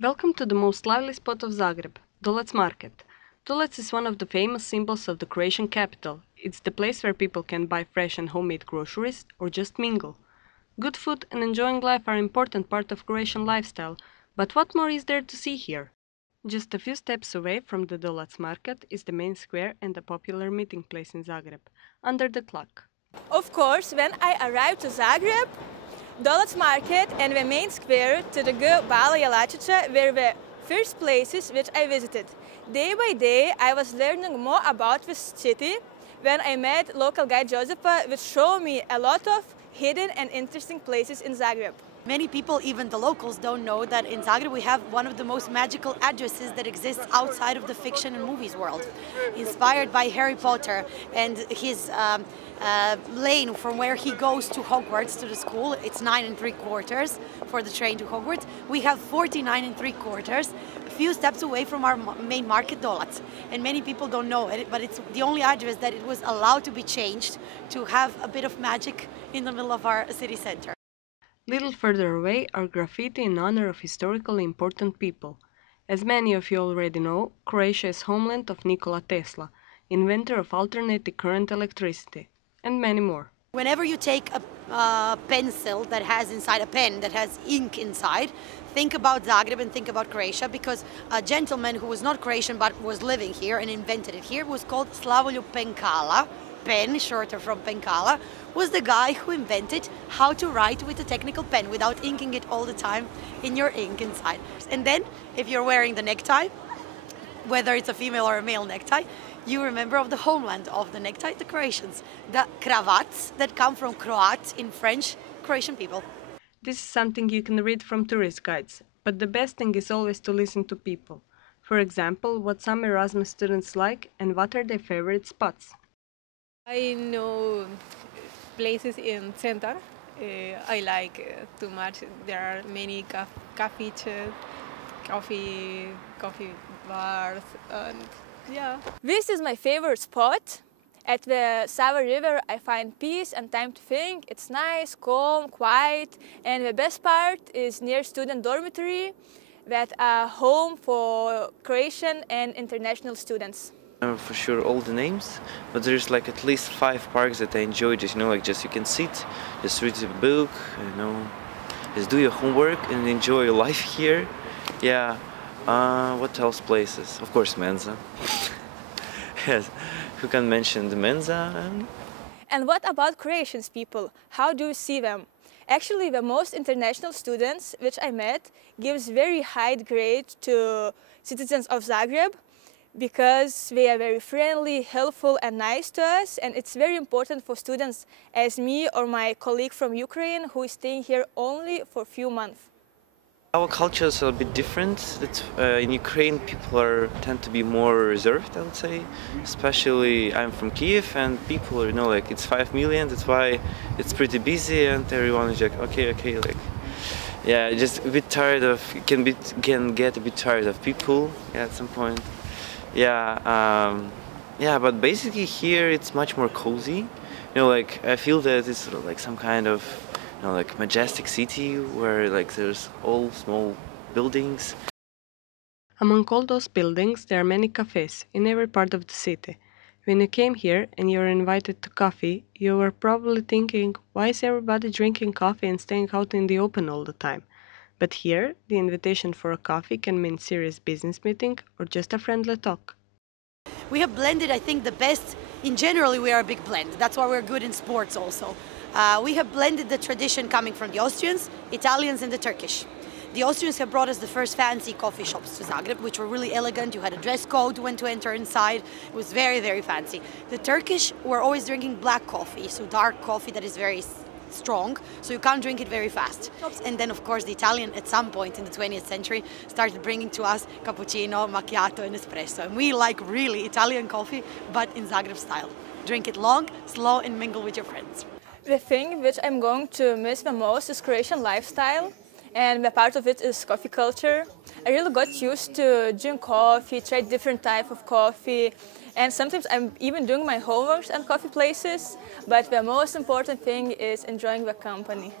Welcome to the most lively spot of Zagreb, Dolac Market. Dolac is one of the famous symbols of the Croatian capital. It's the place where people can buy fresh and homemade groceries or just mingle. Good food and enjoying life are an important part of Croatian lifestyle, but what more is there to see here? Just a few steps away from the Dolac Market is the main square and a popular meeting place in Zagreb, under the clock. Of course, when I arrived to Zagreb, Dolac Market and the main square to the Bala Jelačića were the first places which I visited. Day by day, I was learning more about this city when I met local guide Josepa, which showed me a lot of hidden and interesting places in Zagreb. Many people, even the locals, don't know that in Zagreb we have one of the most magical addresses that exists outside of the fiction and movies world. Inspired by Harry Potter and his lane from where he goes to Hogwarts, to the school, it's 9 3/4 for the train to Hogwarts. We have 49 3/4, a few steps away from our main market, Dolac. And many people don't know it, but it's the only address that it was allowed to be changed to have a bit of magic in the middle of our city center. Little further away are graffiti in honor of historically important people. As many of you already know, Croatia is homeland of Nikola Tesla, inventor of alternating current electricity, and many more. Whenever you take a pencil that has inside a pen that has ink inside, think about Zagreb and think about Croatia, because a gentleman who was not Croatian but was living here and invented it here was called Slavoljub Penkala. Pen, shorter from Penkala, was the guy who invented how to write with a technical pen without inking it all the time in your ink inside. And then, if you're wearing the necktie, whether it's a female or a male necktie, you remember of the homeland of the necktie, the Croatians. The cravats that come from Croat in French, Croatian people. This is something you can read from tourist guides, but the best thing is always to listen to people. For example, what some Erasmus students like and what are their favorite spots. I know places in center. I like too much. There are many coffee bars, and yeah. This is my favorite spot. At the Sava River, I find peace and time to think. It's nice, calm, quiet, and the best part is near student dormitory, that are home for Croatian and international students. For sure all the names, but there's like at least 5 parks that I enjoy. Just just you can sit, just read a book, just do your homework and enjoy your life here. Yeah. What else places? Of course, Mensa. Yes, who can mention the Mensa? And what about Croatian people? How do you see them? Actually, the most international students which I met gives very high grade to citizens of Zagreb, because they are very friendly, helpful and nice to us, and it's very important for students as me or my colleague from Ukraine who is staying here only for a few months. Our cultures are a bit different. In Ukraine people tend to be more reserved, I would say. Especially I'm from Kiev and people are, like it's 5 million, that's why it's pretty busy and everyone is like, okay, like, yeah, just a bit tired of, can get a bit tired of people, yeah, at some point. Yeah, but basically here it's much more cozy. Like I feel that it's like some kind of, like majestic city where like there's all small buildings. Among all those buildings, there are many cafes in every part of the city. When you came here and you were invited to coffee, you were probably thinking, why is everybody drinking coffee and staying out in the open all the time? But here, the invitation for a coffee can mean serious business meeting or just a friendly talk. We have blended, I think, the best. In general, we are a big blend. That's why we're good in sports also. We have blended the tradition coming from the Austrians, Italians and the Turkish. The Austrians have brought us the first fancy coffee shops to Zagreb, which were really elegant. You had a dress code when to enter inside. It was very, very fancy. The Turkish were always drinking black coffee, so dark coffee that is very strong, so you can't drink it very fast. And then, of course, the Italian, at some point in the 20th century, started bringing to us cappuccino, macchiato, and espresso. And we like really Italian coffee, but in Zagreb style. Drink it long, slow, and mingle with your friends. The thing which I'm going to miss the most is Croatian lifestyle, and a part of it is coffee culture. I really got used to drink coffee, try different type of coffee, and sometimes I'm even doing my homeworks at coffee places, but the most important thing is enjoying the company.